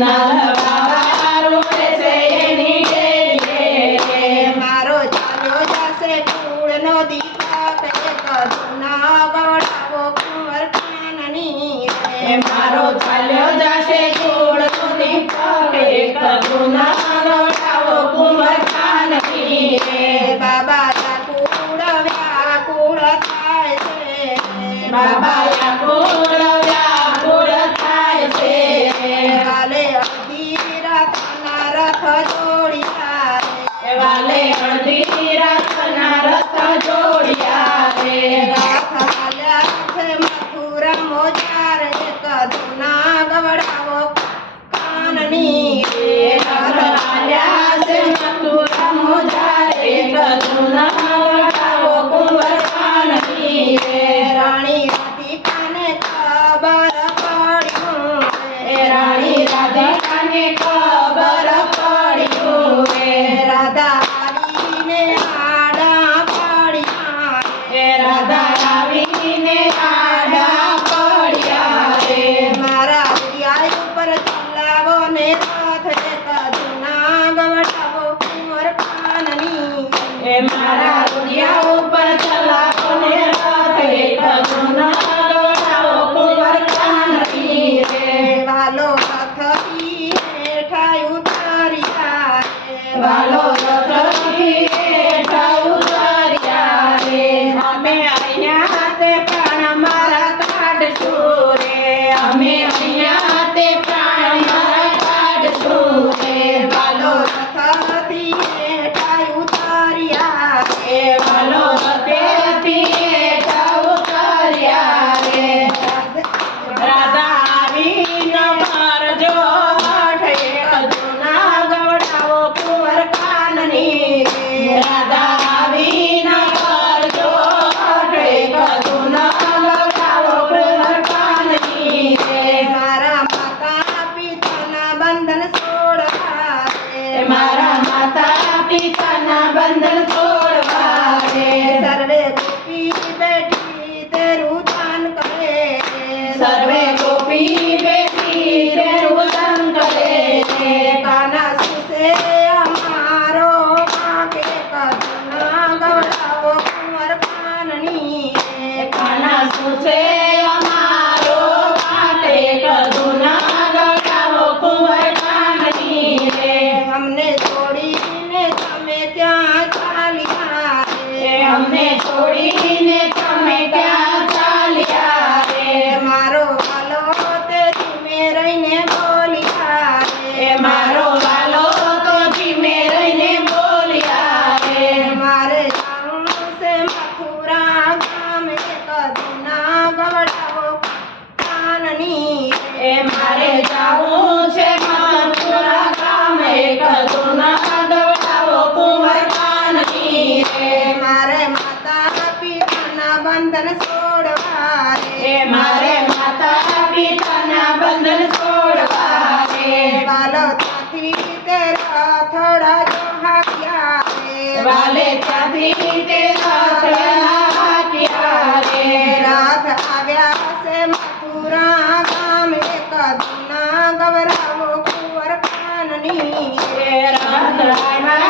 I Nada. છોડવા રે મારે માતા પિતાના બંધન છોડવા રે બાલતાથી તે રથડા જો હાક્યા રે વાલે ત્યાંથી તે રથડા હાક્યા રે રાત આવ્યા છે મથુરા ગામ એક દુના ગવરાવો કુંવર કાનની રે રાત આવ્યા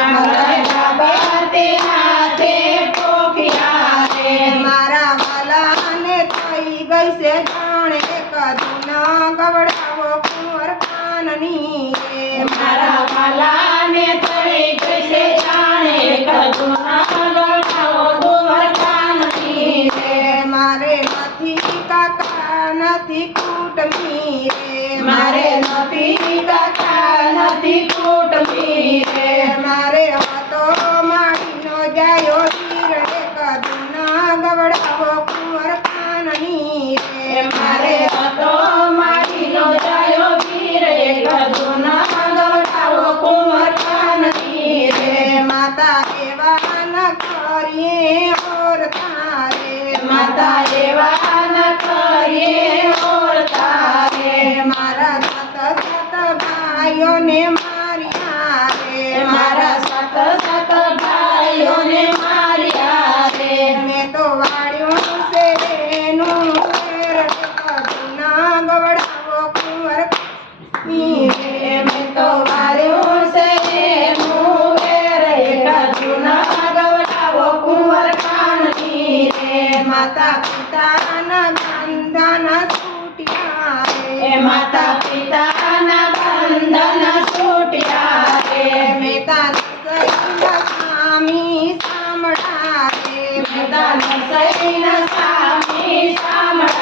Amém. કરીએ ઓર તારે માતા એવા ન કરીએ ઓર મારા સત સત ભાઈઓને माता पिता न बंधन छूटिया माता पिता न बंधन छूटिया स्वामी सामा रे मेता सही न सामा